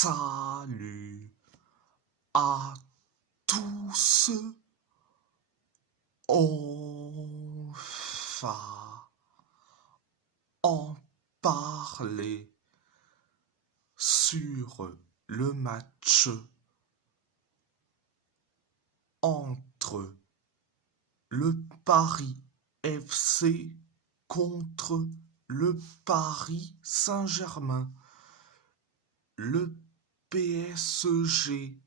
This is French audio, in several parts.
Salut à tous, on va en parler sur le match entre le Paris FC contre le Paris Saint-Germain. Le PSG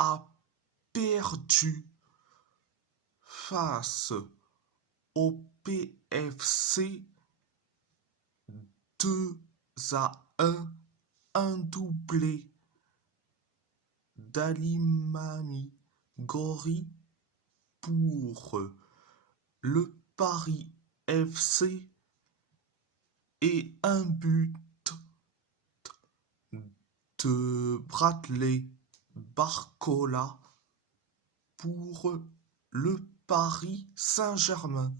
a perdu face au PFC 2-1, un doublé d'Alimami Gori pour le Paris FC et un but de Bradley Barcola pour le Paris Saint-Germain.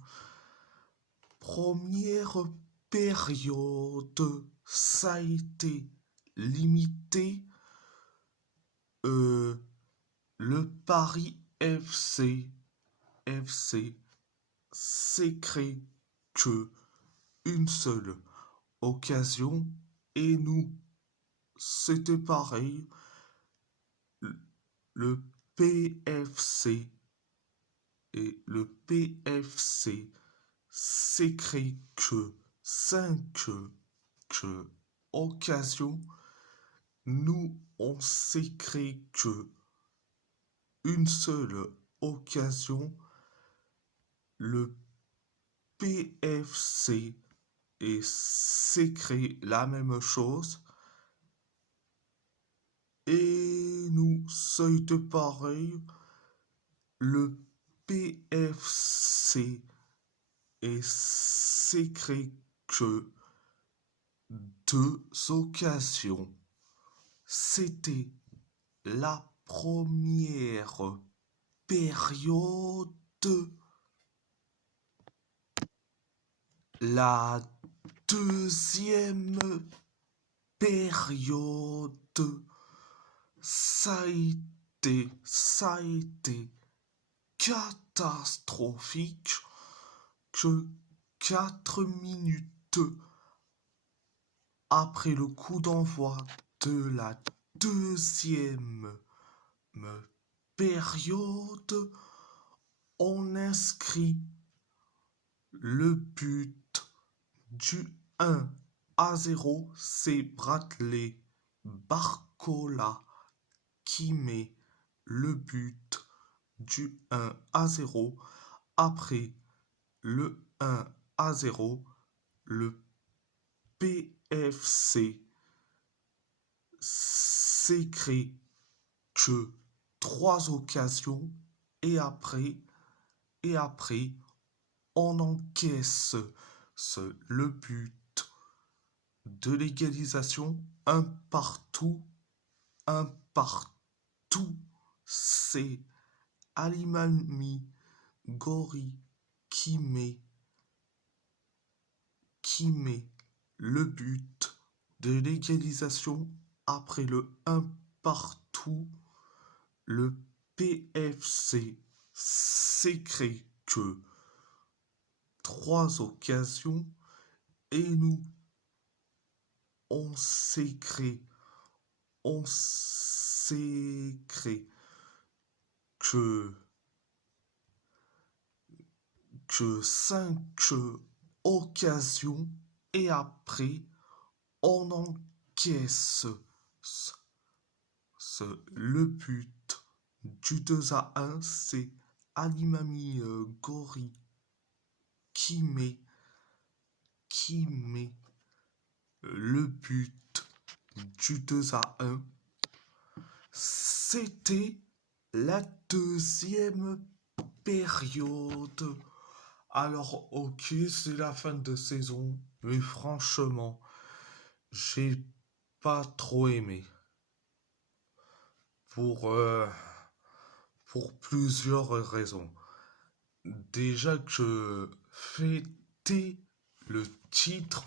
Première période, ça a été limité. Le Paris FC s'est créé que une seule occasion et nous, c'était pareil. Le PFC s'est créé que 5 occasions. Nous, on s'est créé que une seule occasion. Le PFC s'est créé la même chose. Et nous, ça a été pareil. Le PFC s'est créé que 2 occasions. C'était la première période. La deuxième période, ça a été catastrophique. Que 4 minutes après le coup d'envoi de la deuxième période, on inscrit le but du 1-0. C'est Bradley Barcola qui met le but du 1-0. Après le 1-0, le PFC s'est créé que 3 occasions et après on encaisse le but de l'égalisation, un partout. C'est Alimami Gori qui met le but de l'égalisation après le 1 partout. Le PFC s'est créé que 3 occasions et nous, on s'est créé que 5 occasions et après on encaisse le but du 2-1. C'est Alimami Gori qui met le but du 2-1. C'était la deuxième période. Alors ok, c'est la fin de saison, mais franchement, j'ai pas trop aimé. Pour plusieurs raisons. Déjà que fêter le titre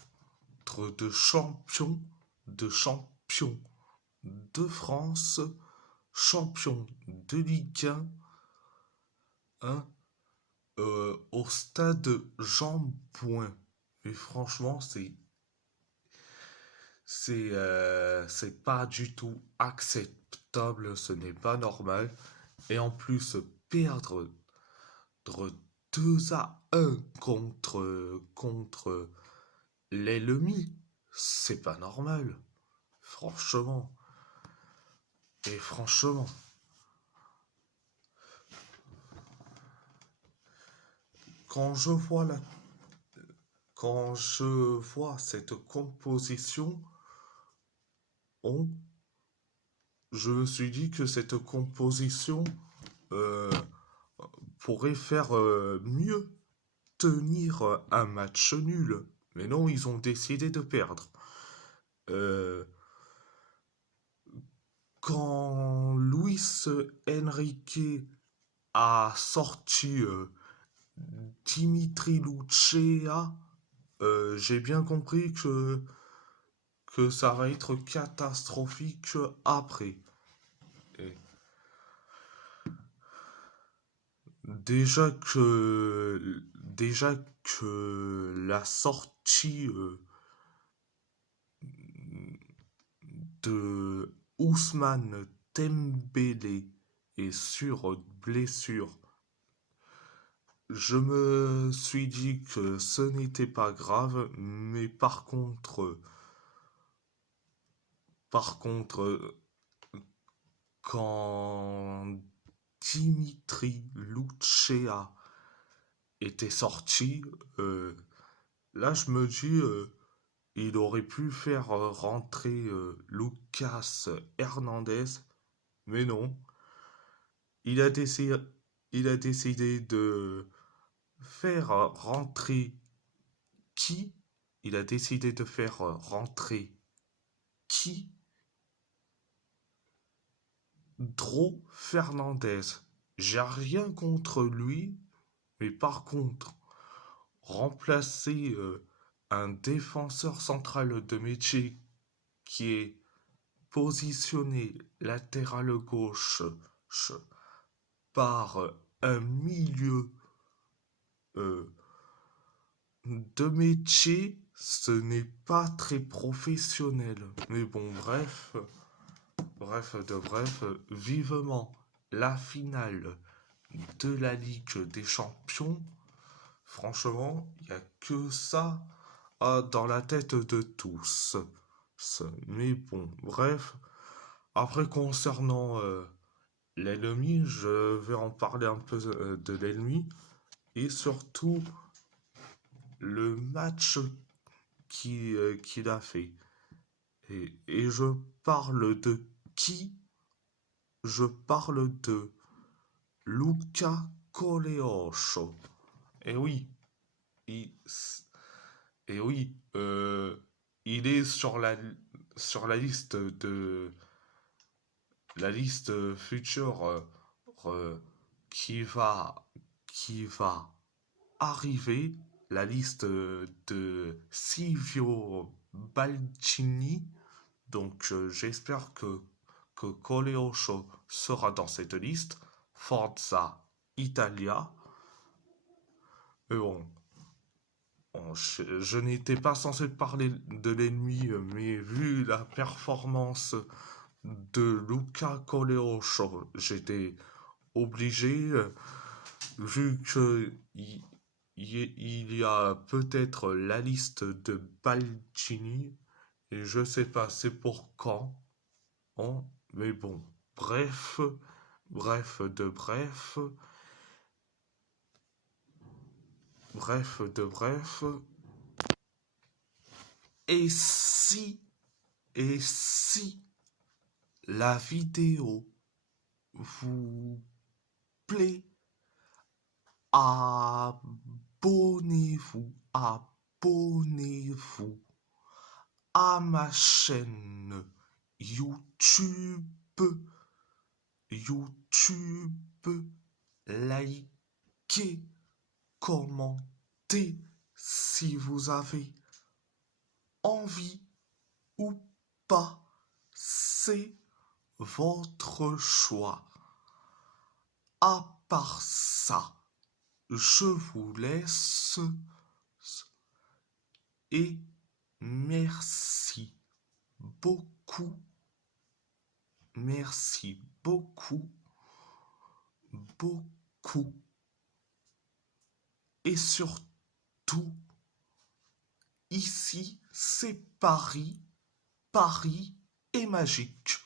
de champion de France, champion de Ligue 1, hein, au stade Jean Bouin. Et franchement, c'est pas du tout acceptable, ce n'est pas normal. Et en plus, perdre 2-1 contre l'ennemi, c'est pas normal. Franchement. Et franchement, quand je vois la, quand je vois cette composition, on, je me suis dit que cette composition euh, pourrait faire mieux, tenir un match nul. Mais non, ils ont décidé de perdre. Euh, Quand Luis Enrique a sorti Dimitri Lucia, j'ai bien compris que ça va être catastrophique après. Et déjà que la sortie de Ousmane Dembélé est sur blessure, je me suis dit que ce n'était pas grave, mais par contre, quand Dimitri Lucia était sorti, euh, là je me dis, il aurait pu faire rentrer Lucas Hernandez, mais non. Il a décidé, il a décidé de faire rentrer qui? Il a décidé de faire rentrer qui? Dro Fernandez. J'ai rien contre lui, mais par contre, remplacer un défenseur central de métier qui est positionné latéral gauche par un milieu euh, de métier, ce n'est pas très professionnel. Mais bon, bref, vivement la finale de la Ligue des Champions. Franchement, il n'y a que ça dans la tête de tous. Mais bon, bref. Après, concernant l'ennemi, je vais en parler un peu de l'ennemi. Et surtout, le match qu'il a fait. Et je parle de qui? Je parle de Luca Coleocho. Et oui, il, et oui, il est sur la liste future qui va qui va arriver, la liste de Silvio Balcini. Donc j'espère que Coleocho sera dans cette liste. Forza Italia. Mais bon, je n'étais pas censé parler de l'ennemi, mais vu la performance de Luca Coleocho, j'étais obligé, vu que il y a peut-être la liste de Balcini, et je sais pas c'est pour quand, hein, mais bon, bref, bref, bref, et si la vidéo vous plaît, abonnez-vous à ma chaîne YouTube, likez, commentez si vous avez envie ou pas. c'est votre choix. À part ça, je vous laisse et merci beaucoup, merci beaucoup, beaucoup. Et surtout, ici, c'est Paris, Paris est magique.